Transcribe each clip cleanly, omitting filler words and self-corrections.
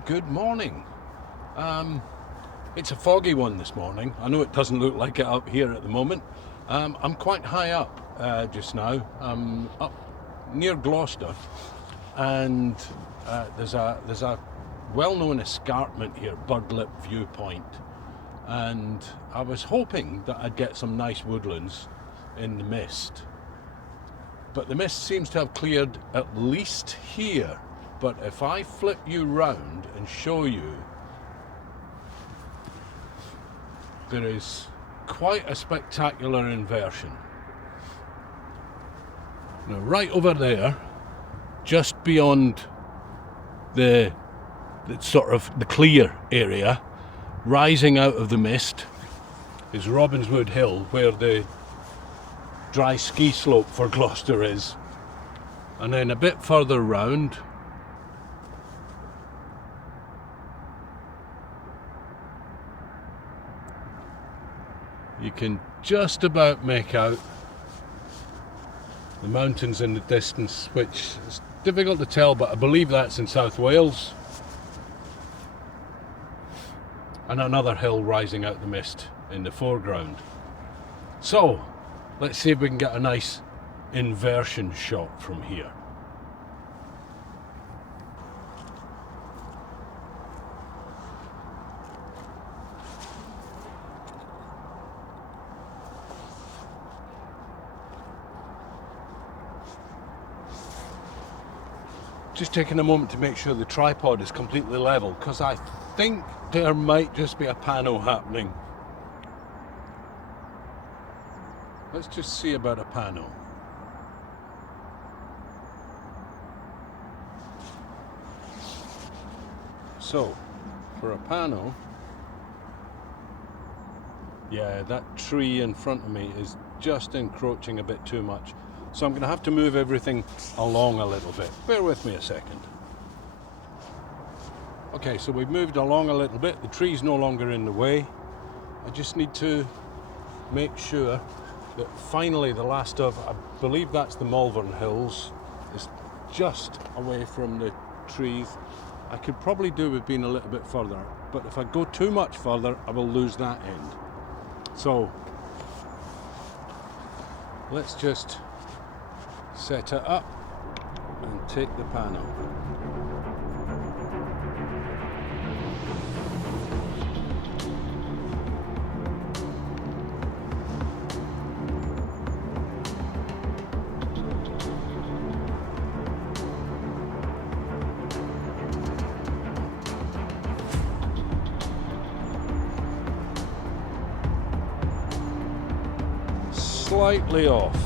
Well, good morning. It's a foggy one this morning. I know it doesn't look like it up here at the moment. I'm quite high up just now. I'm up near Gloucester, and there's a well-known escarpment here, Birdlip Viewpoint, and I was hoping that I'd get some nice woodlands in the mist. But the mist seems to have cleared at least here. But if I flip you round and show you, there is quite a spectacular inversion. Now, right over there, just beyond the sort of the clear area, rising out of the mist, is Robbinswood Hill, where the dry ski slope for Gloucester is. And then a bit further round, you can just about make out the mountains in the distance, which is difficult to tell, but I believe that's in South Wales. And another hill rising out the mist in the foreground. So, let's see if we can get a nice inversion shot from here. Just taking a moment to make sure the tripod is completely level, because I think there might just be a pano happening. Let's just see about a pano. So, for a pano, yeah, that tree in front of me is just encroaching a bit too much. So I'm going to have to move everything along a little bit. Bear with me a second. Okay, so we've moved along a little bit. The tree's no longer in the way. I just need to make sure that finally the last of, I believe that's the Malvern Hills, is just away from the trees. I could probably do with being a little bit further, but if I go too much further, I will lose that end. So let's just set it up and take the pano. Slightly off.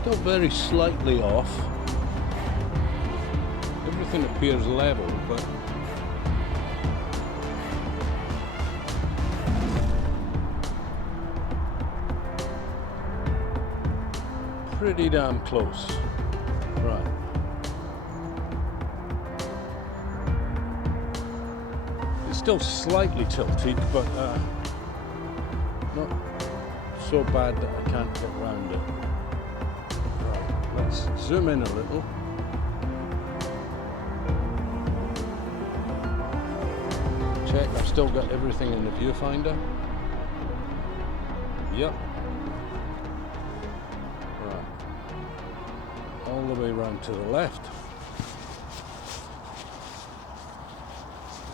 Still very slightly off. Everything appears level, but pretty damn close. Right. It's still slightly tilted, but not so bad that I can't get round it. Right, let's zoom in a little. Check, I've still got everything in the viewfinder. Yep. Right. All the way around to the left.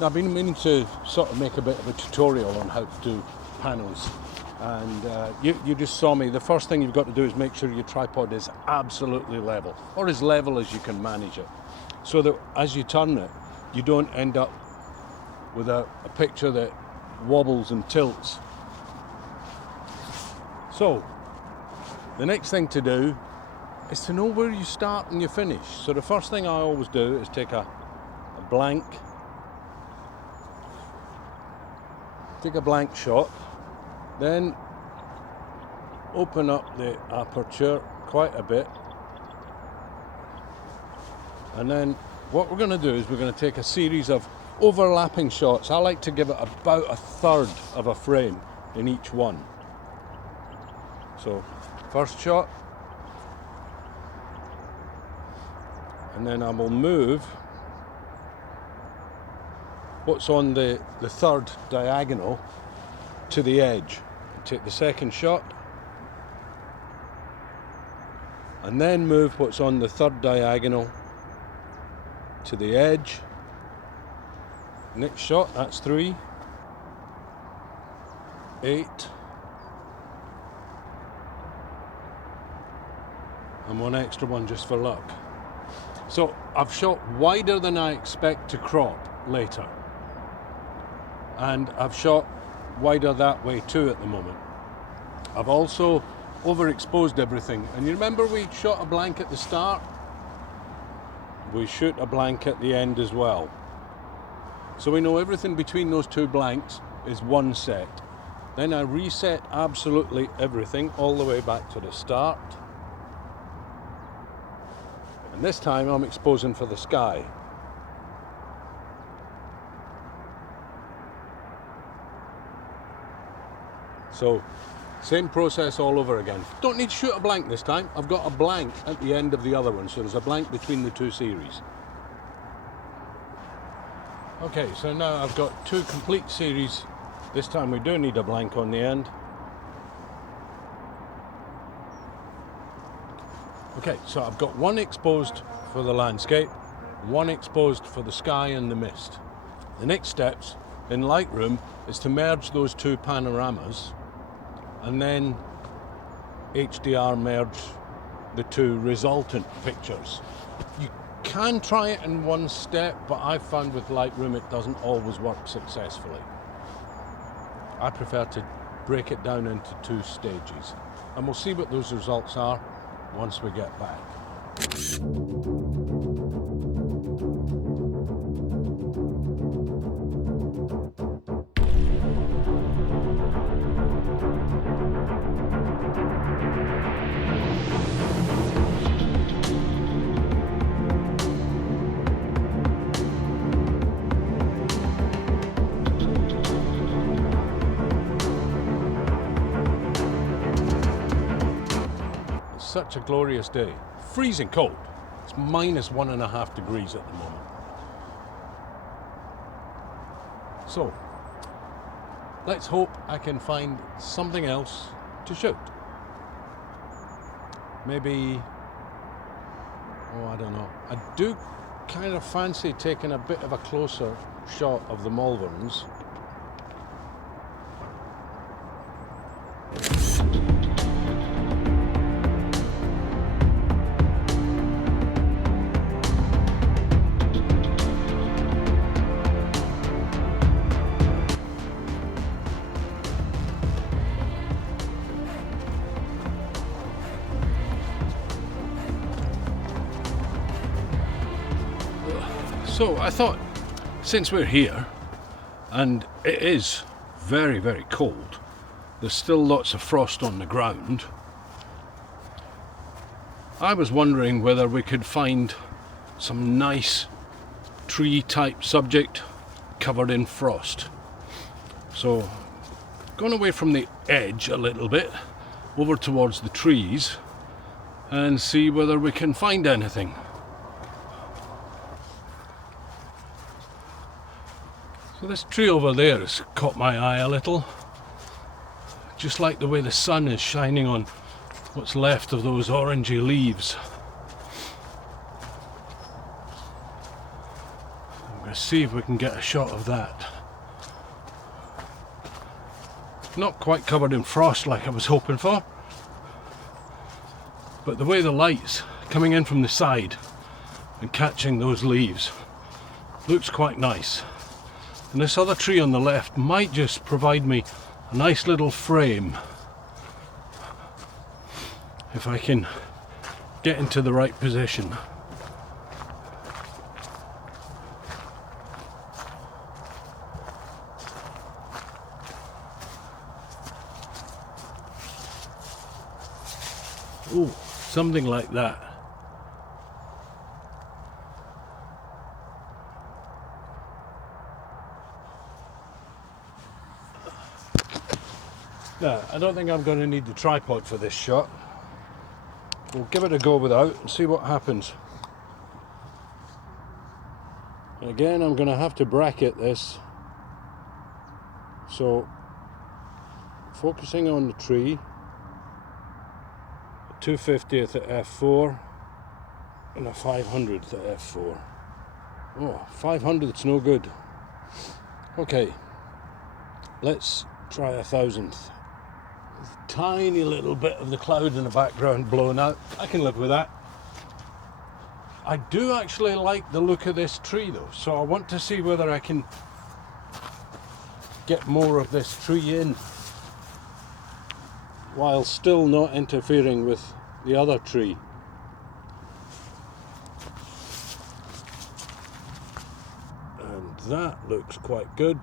Now, I've been meaning to sort of make a bit of a tutorial on how to do panos. And you just saw me. The first thing you've got to do is make sure your tripod is absolutely level, or as level as you can manage it, so that as you turn it, you don't end up with a picture that wobbles and tilts. So, the next thing to do is to know where you start and you finish. So the first thing I always do is take a blank take a blank shot, then open up the aperture quite a bit, and then what we're going to do is we're going to take a series of overlapping shots. I like to give it about a third of a frame in each one. So first shot, and then I will move what's on the third diagonal to the edge. Take the second shot, and then move what's on the third diagonal to the edge. Next shot, that's 3, 8, and one extra one just for luck. So I've shot wider than I expect to crop later, and I've shot wider that way too at the moment. I've also overexposed everything, and you remember we shot a blank at the start? We shoot a blank at the end as well. So we know everything between those two blanks is one set. Then I reset absolutely everything all the way back to the start. And this time I'm exposing for the sky. So, same process all over again. Don't need to shoot a blank this time. I've got a blank at the end of the other one, so there's a blank between the two series. Okay, so now I've got two complete series. This time we do need a blank on the end. Okay, so I've got one exposed for the landscape, one exposed for the sky and the mist. The next steps in Lightroom is to merge those two panoramas and then HDR merge the two resultant pictures. You can try it in one step, but I've found with Lightroom it doesn't always work successfully. I prefer to break it down into two stages, and we'll see what those results are once we get back. Such a glorious day. Freezing cold. It's -1.5 degrees at the moment. So, let's hope I can find something else to shoot. Maybe, oh, I don't know. I do kind of fancy taking a bit of a closer shot of the Malverns. So I thought, since we're here, and it is very, very cold, there's still lots of frost on the ground, I was wondering whether we could find some nice tree type subject covered in frost. So, gone away from the edge a little bit, over towards the trees, and see whether we can find anything. So this tree over there has caught my eye a little. Just like the way the sun is shining on what's left of those orangey leaves. I'm going to see if we can get a shot of that. Not quite covered in frost like I was hoping for, but the way the light's coming in from the side and catching those leaves looks quite nice. And this other tree on the left might just provide me a nice little frame if I can get into the right position. something like that. Now, I don't think I'm going to need the tripod for this shot. We'll give it a go without and see what happens. Again, I'm going to have to bracket this. So, focusing on the tree, 250th at f4 and a 500th at f4. Oh, 500th's no good. Okay, let's try 1,000th. Tiny little bit of the cloud in the background blowing out. I can live with that. I do actually like the look of this tree though, so I want to see whether I can get more of this tree in while still not interfering with the other tree. And that looks quite good.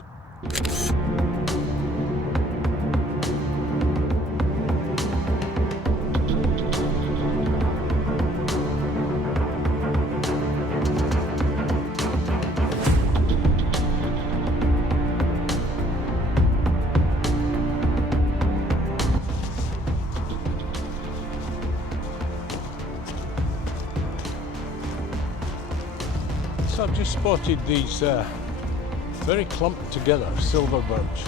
I've just spotted these very clumped together silver birch.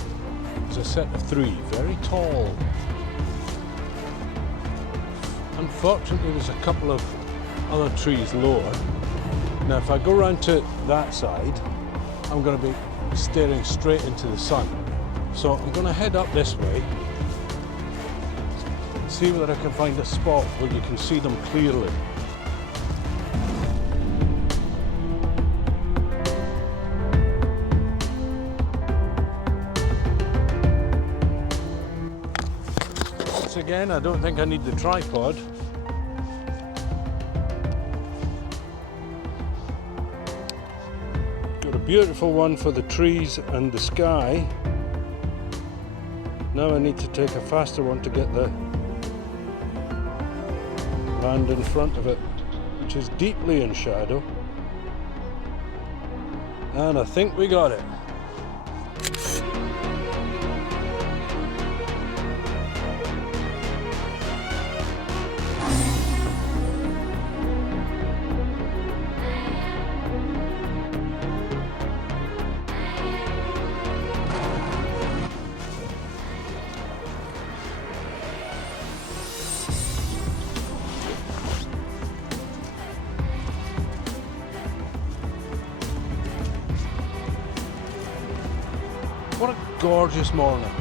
It's a set of 3, very tall. Unfortunately, there's a couple of other trees lower. Now, if I go round to that side, I'm going to be staring straight into the sun. So I'm going to head up this way, see whether I can find a spot where you can see them clearly. Again, I don't think I need the tripod. Got a beautiful one for the trees and the sky. Now I need to take a faster one to get the land in front of it, which is deeply in shadow. And I think we got it. What a gorgeous morning,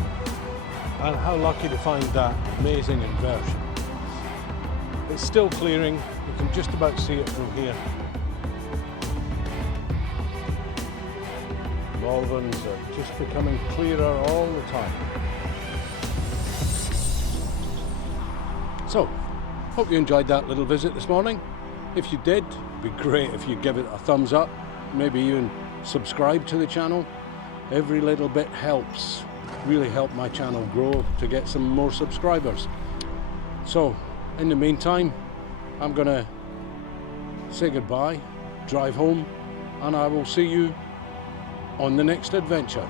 and how lucky to find that amazing inversion. It's still clearing, you can just about see it from here. Malverns are just becoming clearer all the time. So, hope you enjoyed that little visit this morning. If you did, it'd be great if you give it a thumbs up, maybe even subscribe to the channel. Every little bit helps, really help my channel grow to get some more subscribers. So, in the meantime, I'm gonna say goodbye, drive home, and I will see you on the next adventure.